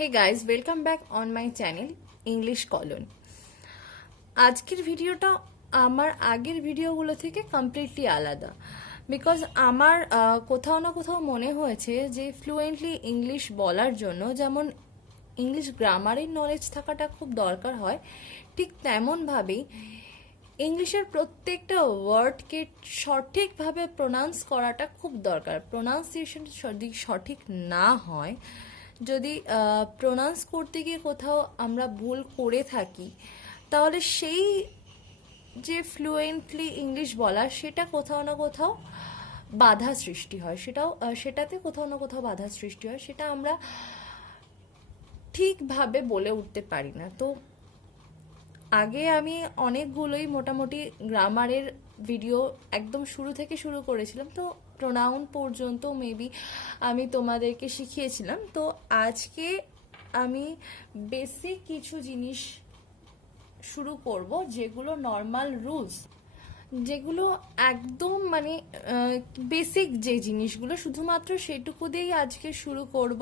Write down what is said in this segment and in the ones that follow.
Hey guys, welcome back on my channel English Colon. আজকের ভিডিওটা আমার আগের ভিডিওগুলো থেকে কমপ্লিটলি আলাদা বিকজ আমার কোথাও না কোথাও মনে হয়েছে যে ফ্লুয়েন্টলি ইংলিশ বলার জন্য যেমন ইংলিশ গ্রামারের নলেজ থাকাটা খুব দরকার হয়, ঠিক তেমনভাবেই ইংলিশের প্রত্যেকটা ওয়ার্ডকে সঠিকভাবে প্রোনাউন্স করাটা খুব দরকার। প্রোনাউন্সিয়েশন যদি সঠিক না হয়, যদি প্রোনাউন্স করতে গিয়ে কোথাও আমরা ভুল করে থাকি, তাহলে সেই যে ফ্লুয়েন্টলি ইংলিশ বলা সেটা কোথাও না কোথাও বাধা সৃষ্টি হয়, সেটাতে কোথাও না কোথাও বাধা সৃষ্টি হয়, সেটা আমরা ঠিকভাবে বলে উঠতে পারি না। তো আগে আমি অনেকগুলোই মোটামুটি গ্রামারের ভিডিও একদম শুরু থেকে শুরু করেছিলাম, তো প্রোনাউন পর্যন্ত মেবি আমি তোমাদেরকে শিখিয়েছিলাম। তো আজকে আমি বেসিক কিছু জিনিস শুরু করব, যেগুলো নর্মাল রুলস, যেগুলো একদম মানে বেসিক যে জিনিসগুলো শুধুমাত্র সেটুকু দিয়েই আজকে শুরু করব।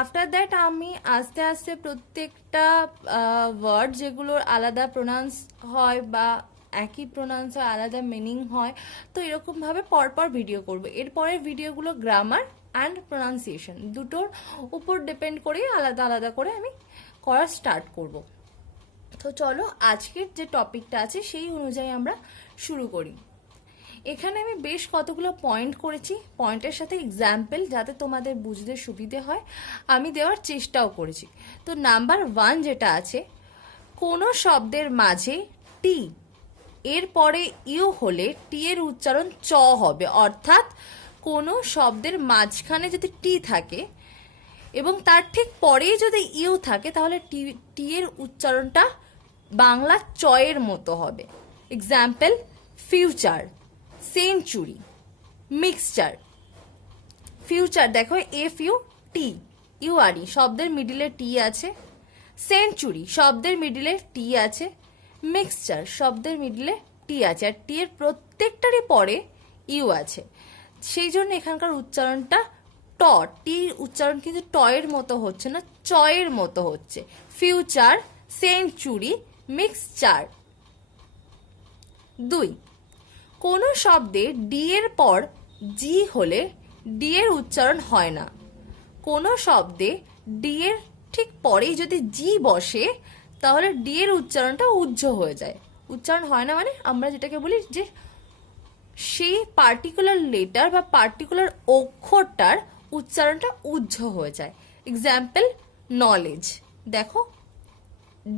আফটার দ্যাট আমি আস্তে আস্তে প্রত্যেকটা ওয়ার্ড যেগুলোর আলাদা প্রোনাউন্স হয় বা একই প্রোনাউন্স হয়, আলাদা মিনিং হয়, তো এরকমভাবে পরপর ভিডিও করব। এরপরের ভিডিওগুলো গ্রামার অ্যান্ড প্রোনাউন্সিয়েশন দুটোর উপর ডিপেন্ড করে আলাদা আলাদা করে আমি করা স্টার্ট করব। তো চলো আজকের যে টপিকটা আছে সেই অনুযায়ী আমরা শুরু করি। এখানে আমি বেশ কতগুলো পয়েন্ট করেছি, পয়েন্টের সাথে এক্সাম্পল, যাতে তোমাদের বুঝতে সুবিধে হয় আমি দেওয়ার চেষ্টাও করেছি। তো নাম্বার 1 যেটা আছে, কোনো শব্দের মাঝে টি এর পরে ইউ হলে টি এর উচ্চারণ চ হবে। অর্থাৎ কোনো শব্দের মাঝখানে যদি টি থাকে এবং তার ঠিক পরেই যদি ইউ থাকে, তাহলে টি এর উচ্চারণটা বাংলা চয়ের মতো হবে। Example, future, century, mixture. Future দেখো FUT শব্দের মিডিলে টি আছে, সেঞ্চুরি শব্দের মিডিলে টি আছে, মিক্সচার শব্দের মিডিলে টি আছে, আর টি এর প্রত্যেকটারই পরে ইউ আছে। সেই জন্য এখানকার উচ্চারণটা টির উচ্চারণ কিন্তু টয়ের মতো হচ্ছে না, চয়ের মতো হচ্ছে। Future, century, mixture. 2, কোনো শব্দে ডি এর পর জি হলে ডি এর উচ্চারণ হয় না। কোনো শব্দে ডি এর ঠিক পরেই যদি জি বসে, তাহলে ডি এর উচ্চারণটা উজ্জ হয়ে যায়। উচ্চারণ হয় না মানে আমরা যেটাকে বলি যে সেই পার্টিকুলার লেটার বা পার্টিকুলার অক্ষরটার উচ্চারণটা উজ্জ হয়ে যায়। এক্সাম্পল, নলেজ, দেখো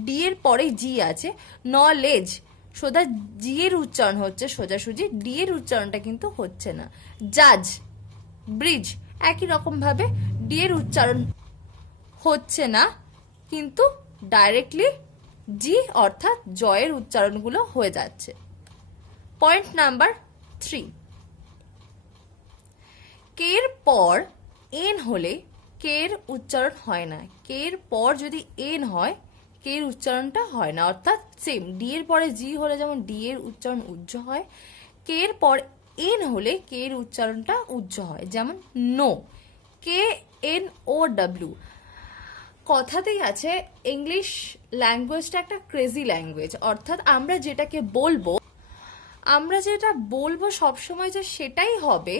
ডি এর পরে জি আছে, নলেজ, সোজা জি এর উচ্চারণ হচ্ছে সোজাসুজি, ডি এর উচ্চারণটা কিন্তু হচ্ছে না। জাজ, ব্রিজ, একই রকম ভাবে ডি এর উচ্চারণ হচ্ছে না, কিন্তু ডাইরেক্টলি জি অর্থাৎ জয়ের উচ্চারণগুলো হয়ে যাচ্ছে। পয়েন্ট নাম্বার 3, কের পর এন হলে কের উচ্চারণ হয় না। কের পর যদি এন হয়, কের উচ্চারণটা হয় না। অর্থাৎ সেম ডি এর পরে জি হলে যেমন ডি এর উচ্চারণ উজ্জ হয়, কের পর এন হলে কের উচ্চারণটা উজ্জ হয়। যেমন নো, KNOW। কথাতেই আছে ইংলিশ ল্যাঙ্গুয়েজটা একটা ক্রেজি ল্যাঙ্গুয়েজ। অর্থাৎ আমরা যেটা বলবো সবসময় যে সেটাই হবে,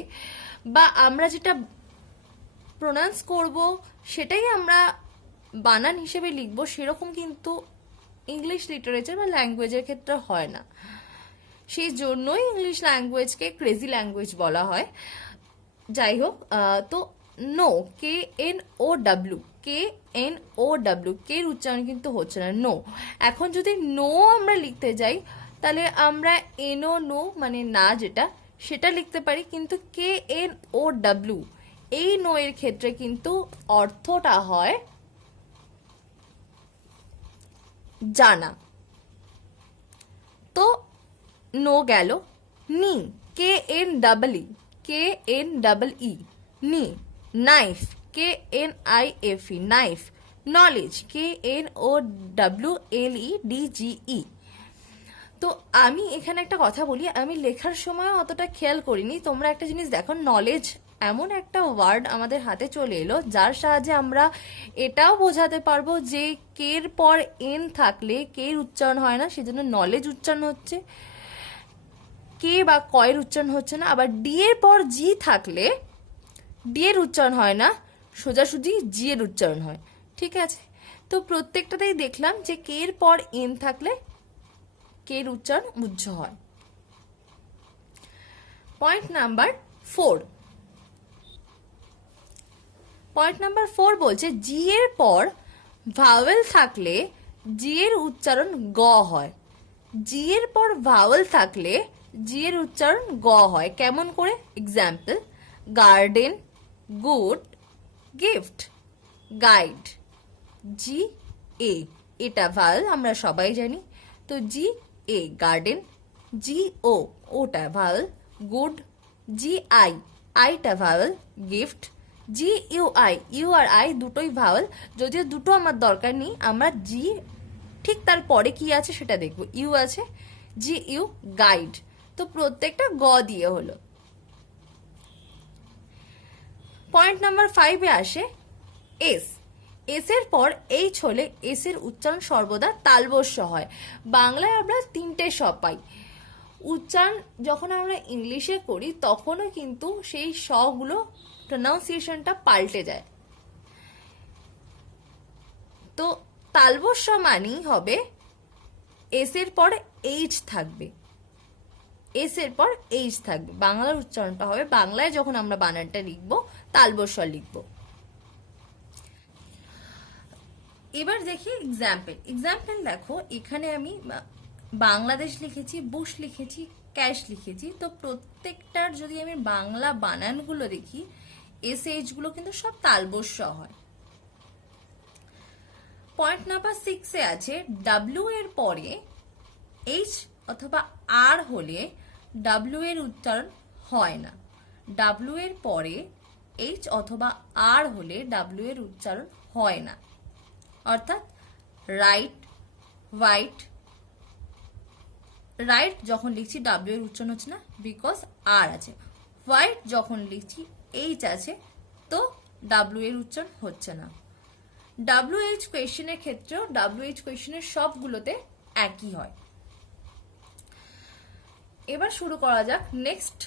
বা আমরা যেটা প্রোনাউন্স করব সেটাই আমরা বানান হিসেবে লিখবো, সেরকম কিন্তু ইংলিশ লিটারেচার বা ল্যাঙ্গুয়েজের ক্ষেত্রে হয় না। সেই জন্যই ইংলিশ ল্যাঙ্গুয়েজকে ক্রেজি ল্যাঙ্গুয়েজ বলা হয়। যাই হোক, তো নো, KNOW, কের উচ্চারণ কিন্তু হচ্ছে না, নো। এখন যদি নো আমরা লিখতে যাই, তাহলে আমরা নো মানে না যেটা, সেটা লিখতে পারি, কিন্তু KNOW এই নো এর ক্ষেত্রে কিন্তু অর্থটা হয় জানা। তো নো গেল। নি, KNEE, নি। Knife, KNIFE, knife. Knowledge, KNOWLEDGE। তো আমি এখানে একটা কথা বলি, আমি লেখার সময় অতটা খেয়াল করিনি। তোমরা একটা জিনিস দেখো, নলেজ এমন একটা ওয়ার্ড আমাদের হাতে চলে এলো যার সাহায্যে আমরা এটাও বোঝাতে পারবো যে কের পর এন থাকলে কের উচ্চারণ হয় না, সেজন্য নলেজ উচ্চারণ হচ্ছে, কে বা কয়ের উচ্চারণ হচ্ছে না। আবার ডি এর পর জি থাকলে ডি এর উচ্চারণ হয় না, সোজাসুজি জি এর উচ্চারণ হয়। ঠিক আছে, তো প্রত্যেকটাতেই দেখলাম যে কে এর পর এন থাকলে কে এর উচ্চারণ উজ্জ হয়। পয়েন্ট নাম্বার 4, পয়েন্ট নাম্বার 4 বলছে জি এর পর ভাওয়েল থাকলে জি এর উচ্চারণ গ হয়। জি এর পর ভাওয়েল থাকলে জি এর উচ্চারণ গ হয়। কেমন করে? Example, garden, good, gift, guide. G এ এটা ভাওয়েল, আমরা সবাই জানি। তো জি এ গার্ডেন, জি ও ওটা ভাওয়েল, গুড, জি আই আইটা vowel, gift, G U I U আর আই দুটোই ভাওয়েল, যদিও দুটো আমার দরকার নেই, আমরা জি ঠিক তার পরে কি আছে সেটা দেখব। ইউ আছে, জি ইউ, গাইড, তো প্রত্যেকটা গ দিয়ে হলো। পয়েন্ট নাম্বার 5-এ আসে এস। এস এর পর এইচ হলে এস এর উচ্চারণ সর্বদা তালবস্য হয়। বাংলায় আমরা তিনটে স পাই, উচ্চারণ যখন আমরা ইংলিশে করি তখনও কিন্তু সেই শগুলো প্রনাউন্সিয়েশনটা পাল্টে যায়। তো তালবস্য মানেই হবে এস এর পর এইচ থাকবে, এস এর পর এইচ থাকবে, বাংলার উচ্চারণটা হবে, বাংলায় যখন আমরা বানানটা লিখবো তালবস্য লিখবো। এবার দেখি এক্সাম্পল। এক্সাম্পল দেখো, এখানে আমি বাংলাদেশ লিখেছি, বুশ লিখেছি, ক্যাশ লিখেছি, তো প্রত্যেকটার যদি আমি বাংলা বানানগুলো দেখি এস এইচ গুলো কিন্তু সব তালবস্য হয়। পয়েন্ট নাম্বার 6-এ আছে ডাব্লিউ এর পরে এইচ অথবা আর হলে ডাব্লিউ এর উচ্চারণ হয় না। ডাব্লিউ এর পরে এইচ অথবা আর হলে ডাব্লিউ এর উচ্চারণ হয় না। অর্থাৎ রাইট, হোয়াইট, রাইট যখন লিখছি ডাব্লিউ এর উচ্চারণ হচ্ছে না, বিকজ আর আছে। হোয়াইট যখন লিখছি এইচ আছে, তো ডাব্লিউ এর উচ্চারণ হচ্ছে না। ডাব্লিউ এইচ কোয়েশ্চেনের ক্ষেত্রেও ডাব্লিউ এইচ কোয়েশ্চেনের সবগুলোতে একই হয়। এবার শুরু করা যাক নেক্সট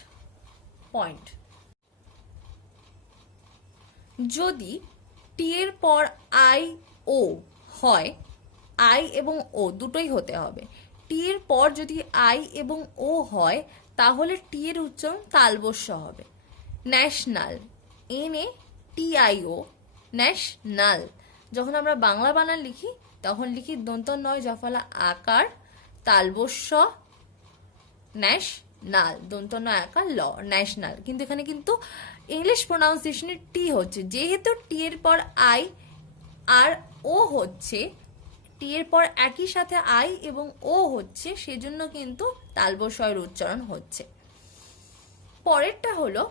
পয়েন্ট। যদি টি এর পর আই ও হয়, আই এবং ও দুটোই হতে হবে। টি এর পর যদি আই এবং ও হয় তাহলে টি এর উচ্চারণ তালবস্য হবে। National, N A T I O, national. যখন আমরা বাংলা বানান লিখি তখন লিখি দন্ত নয় জফলা আকার তালবস্য ন্যাশনাল, দন্ত নয় আকার ল, ন্যাশনাল। কিন্তু এখানে কিন্তু ইংলিশ প্রোনাউন্সিয়েশনে টি হচ্ছে, যেহেতু টি এর পর আই আর ও হচ্ছে, টি এর পর একই সাথে আই এবং ও হচ্ছে, সেজন্য কিন্তু তালবস্যের উচ্চারণ হচ্ছে। পরেরটা হলো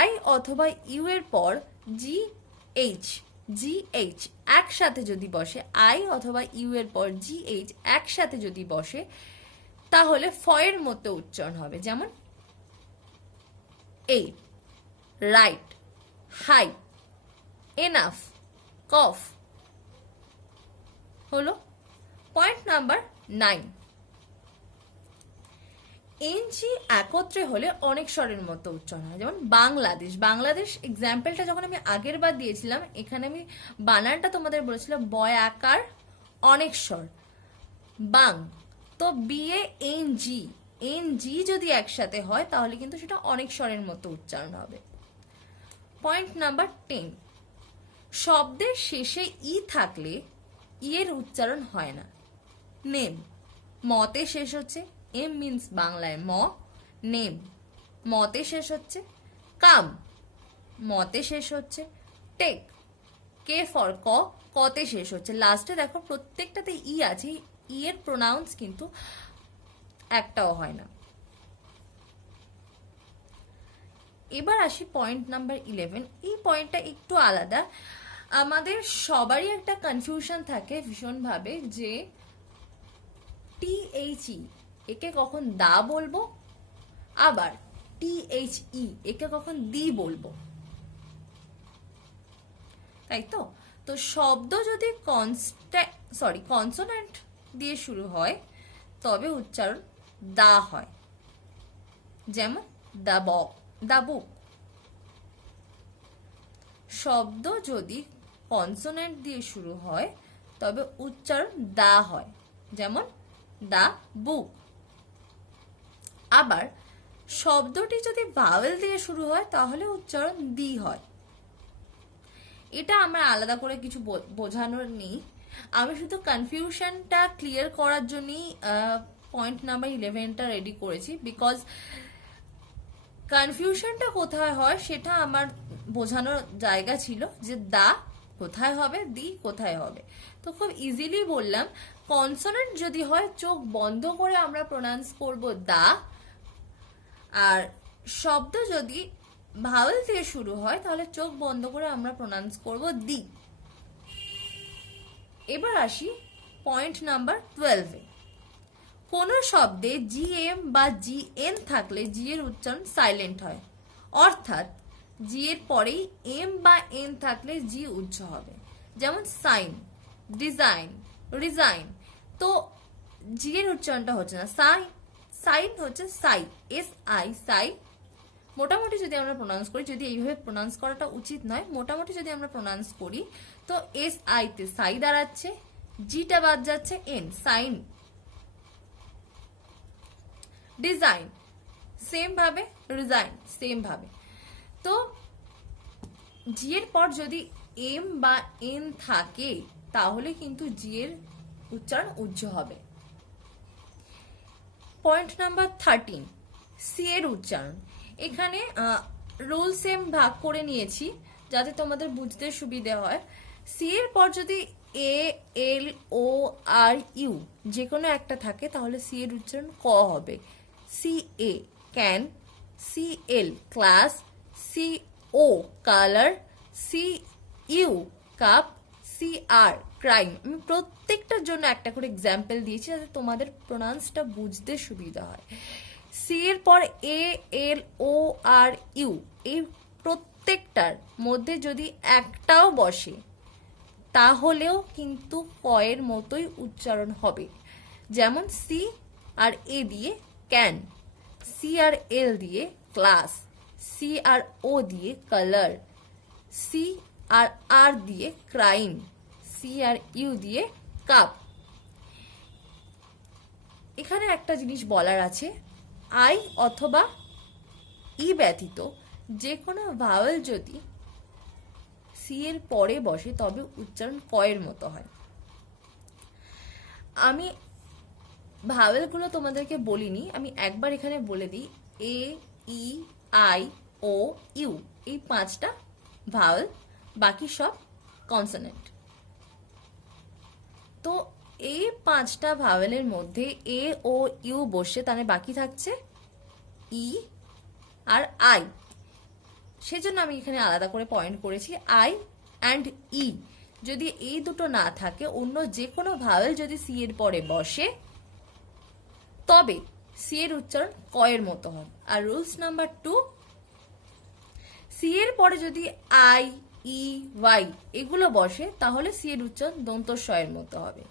আই অথবা ইউ এর পর জি এইচ, জি এইচ একসাথে যদি বসে, আই অথবা ইউ এর পর জি এইচ একসাথে যদি বসে তাহলে ফয়ের মতো উচ্চারণ হবে। যেমন এই, রাইট, হাই, এনাফ, কফ হলো। পয়েন্ট নাম্বার 9, এনজি একত্রে হলে অনেক স্বরের মতো উচ্চারণ হয়। যেমন বাংলাদেশ, বাংলাদেশ এক্সাম্পলটা যখন আমি আগের বার দিয়েছিলাম, এখানে আমি বানানটা তোমাদের বলেছিলাম বয় আকার অনেক স্বর বাং, তো BA N G, N G যদি একসাথে হয় তাহলে কিন্তু সেটা অনেক স্বরের মতো উচ্চারণ হবে। পয়েন্ট নাম্বার 10, শব্দের শেষে ই থাকলে ই এর উচ্চারণ হয় না। নেম, মতে শেষ হচ্ছে, এম মিন্স বাংলায় ম, নেম মতে শেষ হচ্ছে। কাম, মতে শেষ হচ্ছে। টেক, কে ফর ক, কতে শেষ হচ্ছে। লাস্টে দেখো প্রত্যেকটাতে ই আছে, ই এর প্রোনাউন্স কিন্তু একটাও হয় না। এবার আসি পয়েন্ট নাম্বার 11। এই পয়েন্টটা একটু আলাদা, আমাদের সবারই একটা কনফিউশন থাকে ভীষণভাবে যে টি এইচ ই একে কখন দা বলবো, আবার THE, একে কখন দি বলবো, তাই তো? তো শব্দ যদি কনসোনেন্ট দিয়ে শুরু হয় তবে উচ্চারণ দা হয়। যেমন দা বুক। শব্দ যদি কনসোনেন্ট দিয়ে শুরু হয় তবে উচ্চারণ দা হয়। যেমন দা বুক। আবার শব্দটি যদি ভাওয়েল দিয়ে শুরু হয় তাহলে উচ্চারণ দি হয়। এটা আমার আলাদা করে কিছু বোঝানোর নেই, আমি শুধু কনফিউশনটা ক্লিয়ার করার জন্যই পয়েন্ট নাম্বার 11টা রেডি করেছি। বিকজ কনফিউশনটা কোথায় হয় সেটা আমার বোঝানোর জায়গা ছিল, যে দা কোথায় হবে, দি কোথায় হবে। তো খুব ইজিলি বললাম, কনসোনেন্ট যদি হয় চোখ বন্ধ করে আমরা প্রোনাউন্স করব দা, আর শব্দ যদি ভাওয়েল দিয়ে শুরু হয় তাহলে চোখ বন্ধ করে আমরা প্রোনাউন্স করব দি। এবার আসি পয়েন্ট নাম্বার 12-এ। কোন শব্দে জিএম বা জিএন থাকলে জি এর উচ্চারণ সাইলেন্ট হয়, অর্থাৎ জি এর পরেই এম বা এন থাকলে জি উচ্চ হবে। যেমন সাইন, ডিজাইন, রিজাইন। তো জি এর উচ্চারণটা হচ্ছে না, সাইন হচ্ছে সাই, SI, সাই। মোটামুটি যদি আমরা প্রোনাউন্স করি, যদি এইভাবে প্রোনাউন্স করাটা উচিত নয়, মোটামুটি যদি আমরা প্রোনাউন্স করি তো SI তে সাই দাঁড়াচ্ছে, জিটা বাদ যাচ্ছে এন, সাইন। ডিজাইন সেম ভাবে, রিজাইন সেম ভাবে। তো জি এর পর যদি এম বা এন থাকে তাহলে কিন্তু জি এর উচ্চারণ উজ্জ হবে। পয়েন্ট নাম্বার 13, সি এর উচ্চারণ। এখানে রুল সেম ভাগ করে নিয়েছি যাতে তোমাদের বুঝতে সুবিধা হয়। সি এর পর যদি ALORU যে কোনো একটা থাকে তাহলে সি এর উচ্চারণ ক হবে। CA can, CL class, CO colour, CU cup, CR crime. আমি প্রত্যেকটার জন্য একটা করে এক্সাম্পল দিয়েছি যাতে তোমাদের প্রোনাউন্সটা বুঝতে সুবিধা হয়। সি এর পর ALORU, এই প্রত্যেকটার মধ্যে যদি একটাও বসে তাহলেও কিন্তু ক এর মতোই উচ্চারণ হবে। যেমন সি আর এ দিয়ে ক্যান, সি আর এল দিয়ে ক্লাস, সি আর ও দিয়ে কালার, সি আর আর দিয়ে ক্রাইম, সি আর ইউ দিয়ে কাপ। এখানে একটা জিনিস বলার আছে, আই অথবা ই ব্যতীত যে কোনো ভাওয়েল যদি সি এর পরে বসে তবে উচ্চারণ ক এর মতো হয়। আমি ভাওয়েলগুলো তোমাদেরকে বলিনি, আমি একবার এখানে বলে দিই। AEIOU এই 5টা ভাওয়েল, বাকি সব কনসোনেন্ট। তো এই 5টা ভাওয়েলের মধ্যে এ ও ইউ বসে, তাহলে বাকি থাকছে ই আর আই। সেজন্য আমি এখানে আলাদা করে পয়েন্ট করেছি, আই অ্যান্ড ই। যদি এই দুটো না থাকে, অন্য যে কোনো ভাওয়েল যদি সি এর পরে বসে তবে সি এর উচ্চারণ ক এর মতো হবে। আর রুলস নাম্বার 2, সি এর পরে যদি আই, ই, ওয়াই এগুলো বসে তাহলে সি এর উচ্চারণ দন্ত স এর মতো হবে।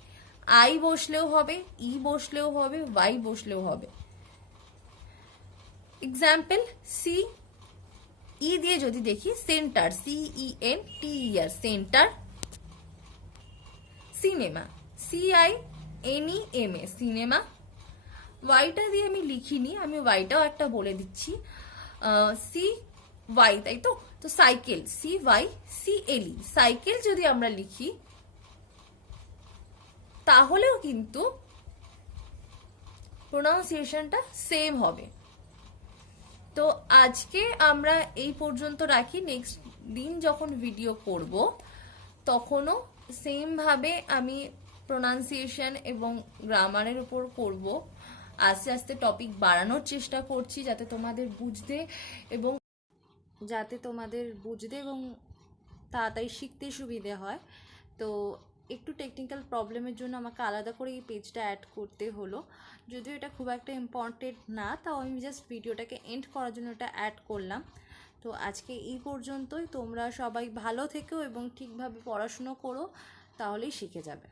আই বসলেও হবে, ই বসলেও হবে, ওয়াই বসলেও হবে। এক্সাম্পল, সি ই দিয়ে যদি দেখি, centre, CENTER centre. Cinema, CINEMA cinema. ওয়াইটা দিয়ে আমি লিখিনি, আমি ওয়াইটাও একটা বলে দিচ্ছি, CY, তাই তো? তো সাইকেল, CYCLE সাইকেল যদি আমরা লিখি তাহলেও কিন্তু প্রোনাউন্সিয়েশনটা সেম হবে। তো আজকে আমরা এই পর্যন্ত রাখি, নেক্সট দিন যখন ভিডিও করব তখনও সেম ভাবে আমি প্রোনাউন্সিয়েশন এবং গ্রামারের উপর করব। আস্তে আস্তে টপিক বাড়ানোর চেষ্টা করছি যাতে তোমাদের বুঝতে এবং তাড়াতাড়ি শিখতে সুবিধে হয়। তো একটু টেকনিক্যাল প্রবলেমের জন্য আমাকে আলাদা করে এই পেজটা অ্যাড করতে হলো। যদিও এটা খুব একটা ইম্পর্টেন্ট না, তাও আমি জাস্ট ভিডিওটাকে এন্ড করার জন্য এটা অ্যাড করলাম। তো আজকে এই পর্যন্তই। তোমরা সবাই ভালো থেকো এবং ঠিকভাবে পড়াশুনো করো, তাহলেই শিখে যাবে।